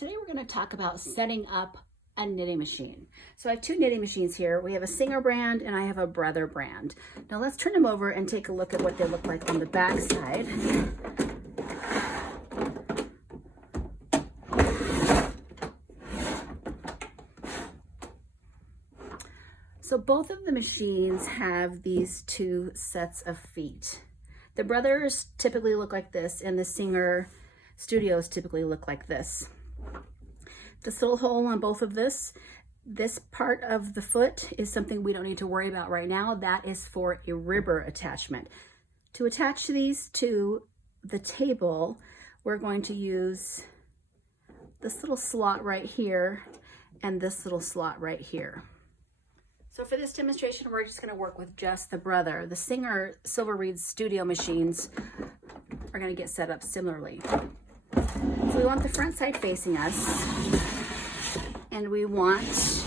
today we're going to talk about setting up a knitting machine. So I have two knitting machines here. We have a Singer brand and I have a Brother brand. Now let's turn them over and take a look at what they look like on the back side. So both of the machines have these two sets of feet. The Brothers typically look like this and the Singer Studios typically look like this. This little hole on both of this part of the foot is something we don't need to worry about right now. That is for a ribber attachment. To attach these to the table, we're going to use this little slot right here and this little slot right here. So for this demonstration, we're just going to work with just the Brother. The Singer Silver Reed Studio machines are going to get set up similarly. So we want the front side facing us, and we want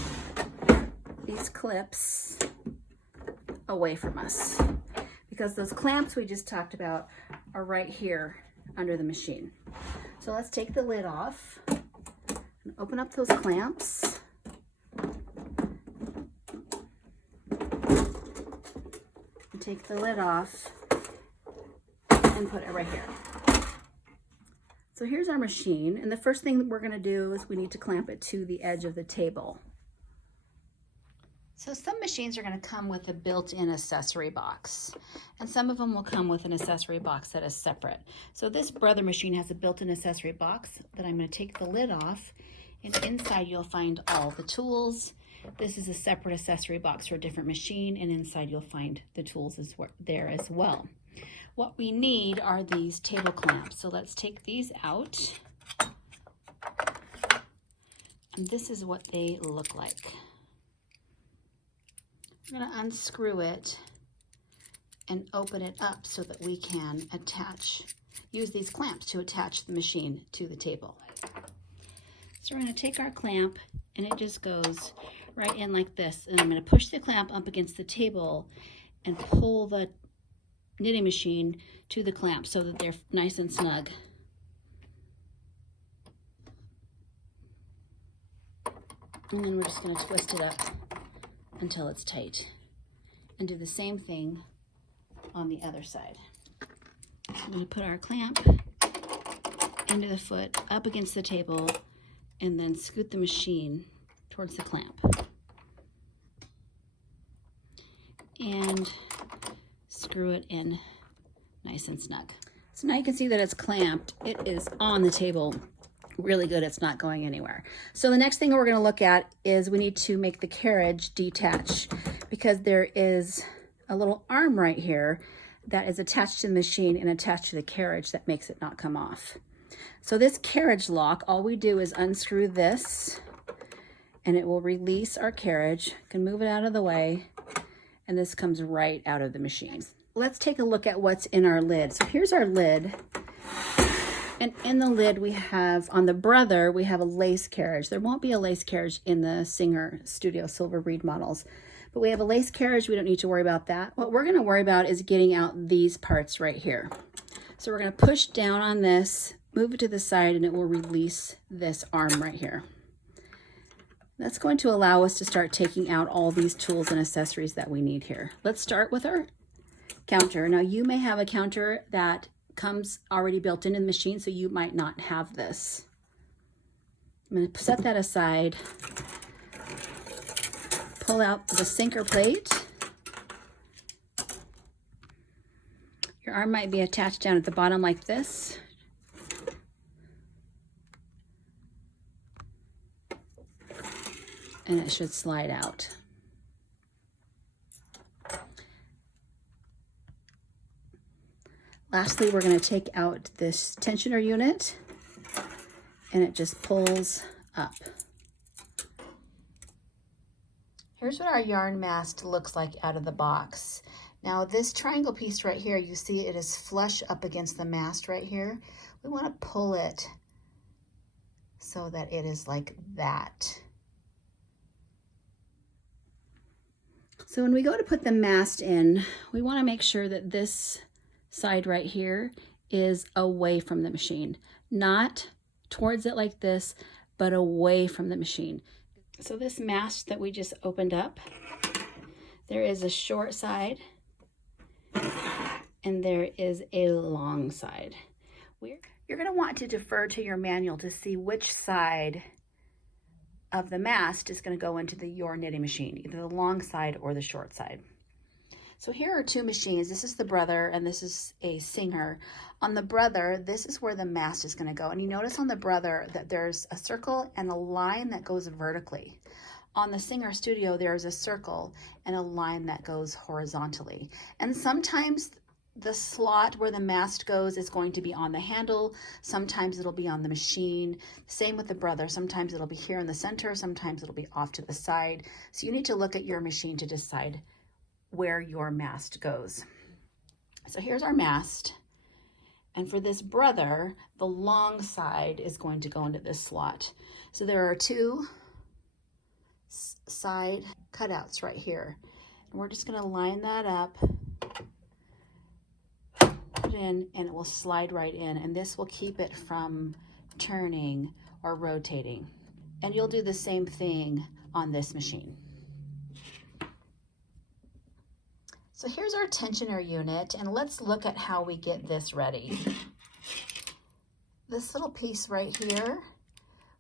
these clips away from us because those clamps we just talked about are right here under the machine. So let's take the lid off and open up those clamps. And take the lid off and put it right here. So here's our machine, and the first thing that we're going to do is we need to clamp it to the edge of the table. So some machines are going to come with a built-in accessory box, and some of them will come with an accessory box that is separate. So this Brother machine has a built-in accessory box that I'm going to take the lid off, and inside you'll find all the tools. This is a separate accessory box for a different machine, and inside you'll find the tools there as well. What we need are these table clamps. So let's take these out. And this is what they look like. We're going to unscrew it and open it up so that we can use these clamps to attach the machine to the table. So we're going to take our clamp and it just goes right in like this. And I'm going to push the clamp up against the table and pull the knitting machine to the clamp so that they're nice and snug. And then we're just going to twist it up until it's tight. And do the same thing on the other side. I'm going to put our clamp into the foot up against the table and then scoot the machine towards the clamp. And screw it in nice and snug. So now you can see that it's clamped. It is on the table really good. It's not going anywhere. So the next thing we're going to look at is we need to make the carriage detach because there is a little arm right here that is attached to the machine and attached to the carriage that makes it not come off. So this carriage lock, all we do is unscrew this and it will release our carriage. You can move it out of the way and this comes right out of the machine. Let's take a look at what's in our lid. So here's our lid. And in the lid we have, on the Brother, we have a lace carriage. There won't be a lace carriage in the Singer Studio Silver Reed models. But we have a lace carriage. We don't need to worry about that. What we're going to worry about is getting out these parts right here. So we're going to push down on this, move it to the side, and it will release this arm right here. That's going to allow us to start taking out all these tools and accessories that we need here. Let's start with our counter. Now you may have a counter that comes already built into the machine, so you might not have this. I'm going to set that aside, pull out the sinker plate. Your arm might be attached down at the bottom like this. And it should slide out. Lastly, we're going to take out this tensioner unit and it just pulls up. Here's what our yarn mast looks like out of the box. Now this triangle piece right here, you see it is flush up against the mast right here. We want to pull it so that it is like that. So when we go to put the mast in, we want to make sure that this side right here is away from the machine, not towards it like this, but away from the machine. So this mast that we just opened up, there is a short side and there is a long side. You're going to want to defer to your manual to see which side of the mast is going to go into your knitting machine, either the long side or the short side. So here are two machines. This is the Brother and this is a Singer. On the Brother, this is where the mast is going to go. And you notice on the Brother that there's a circle and a line that goes vertically. On the Singer Studio, there's a circle and a line that goes horizontally. And sometimes the slot where the mast goes is going to be on the handle. Sometimes it'll be on the machine. Same with the Brother. Sometimes it'll be here in the center. Sometimes it'll be off to the side. So you need to look at your machine to decide where your mast goes. So here's our mast. And for this Brother, the long side is going to go into this slot. So there are two side cutouts right here. And we're just going to line that up, put it in, and it will slide right in. And this will keep it from turning or rotating. And you'll do the same thing on this machine. So here's our tensioner unit, and let's look at how we get this ready. This little piece right here,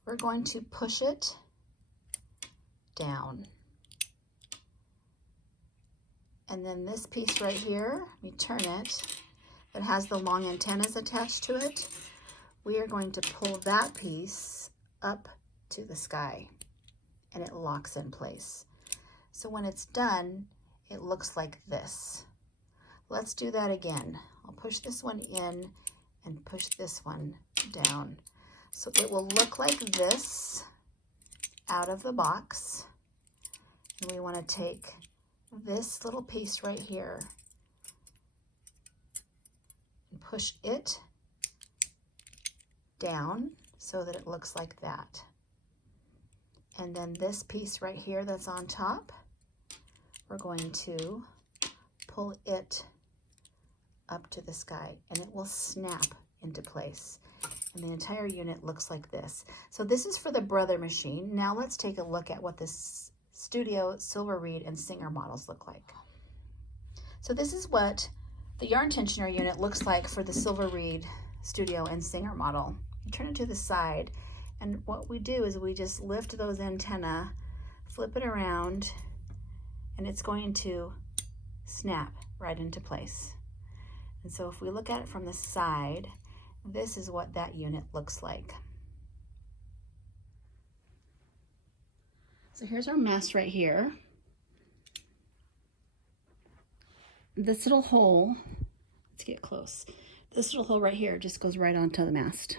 we're going to push it down. And then this piece right here, we turn it, it has the long antennas attached to it. We are going to pull that piece up to the sky, and it locks in place. So when it's done, it looks like this. Let's do that again. I'll push this one in and push this one down. So it will look like this out of the box. And we want to take this little piece right here and push it down so that it looks like that. And then this piece right here that's on top, we're going to pull it up to the sky and it will snap into place. And the entire unit looks like this. So this is for the Brother machine. Now let's take a look at what this Studio, Silver Reed, and Singer models look like. So this is what the yarn tensioner unit looks like for the Silver Reed, Studio, and Singer model. You turn it to the side, and what we do is we just lift those antennae, flip it around, and it's going to snap right into place. And so if we look at it from the side, this is what that unit looks like. So here's our mast right here. This little hole, let's get close. This little hole right here just goes right onto the mast.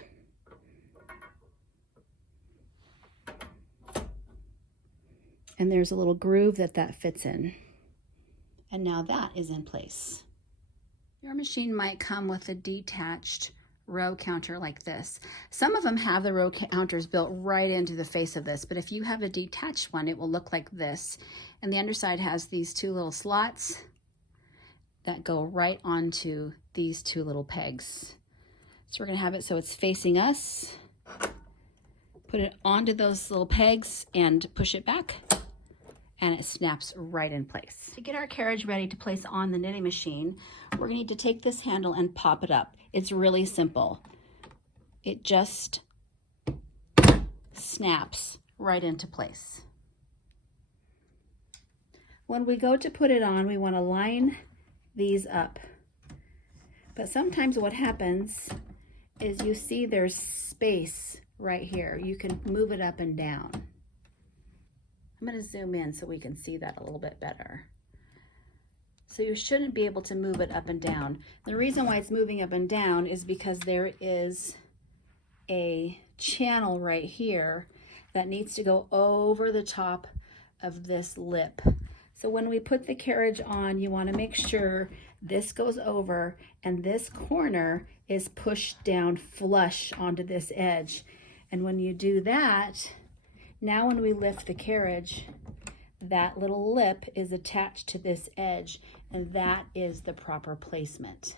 And there's a little groove that fits in. And now that is in place. Your machine might come with a detached row counter like this. Some of them have the row counters built right into the face of this, but if you have a detached one, it will look like this. And the underside has these two little slots that go right onto these two little pegs. So we're gonna have it so it's facing us. Put it onto those little pegs and push it back, and it snaps right in place. To get our carriage ready to place on the knitting machine, we're gonna need to take this handle and pop it up. It's really simple. It just snaps right into place. When we go to put it on, we wanna line these up. But sometimes what happens is you see there's space right here. You can move it up and down. I'm going to zoom in so we can see that a little bit better. So you shouldn't be able to move it up and down. The reason why it's moving up and down is because there is a channel right here that needs to go over the top of this lip. So when we put the carriage on, you want to make sure this goes over and this corner is pushed down flush onto this edge. And when you do that, now when we lift the carriage, that little lip is attached to this edge, and that is the proper placement.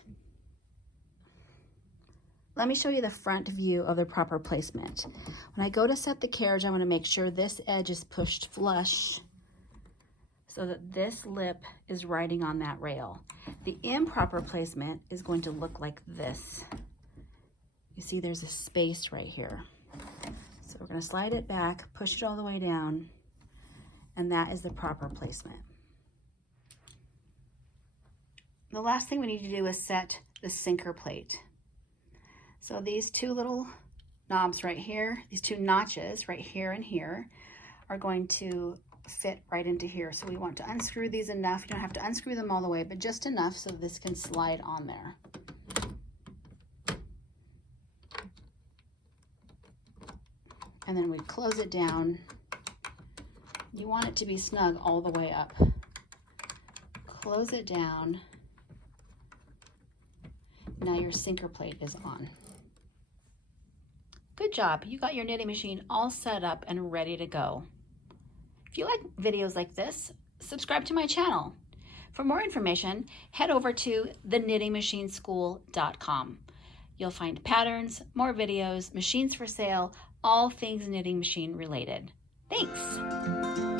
let me show you the front view of the proper placement. When I go to set the carriage, I want to make sure this edge is pushed flush so that this lip is riding on that rail. The improper placement is going to look like this. You see there's a space right here. So we're going to slide it back, push it all the way down, and that is the proper placement. The last thing we need to do is set the sinker plate. So these two little knobs right here, these two notches right here and here, are going to fit right into here. So we want to unscrew these enough. You don't have to unscrew them all the way, but just enough so this can slide on there. And then we close it down. You want it to be snug all the way up. Close it down. Now your sinker plate is on. Good job. You got your knitting machine all set up and ready to go. If you like videos like this, subscribe to my channel. For more information, head over to theknittingmachineschool.com. You'll find patterns, more videos, machines for sale, all things knitting machine related. Thanks.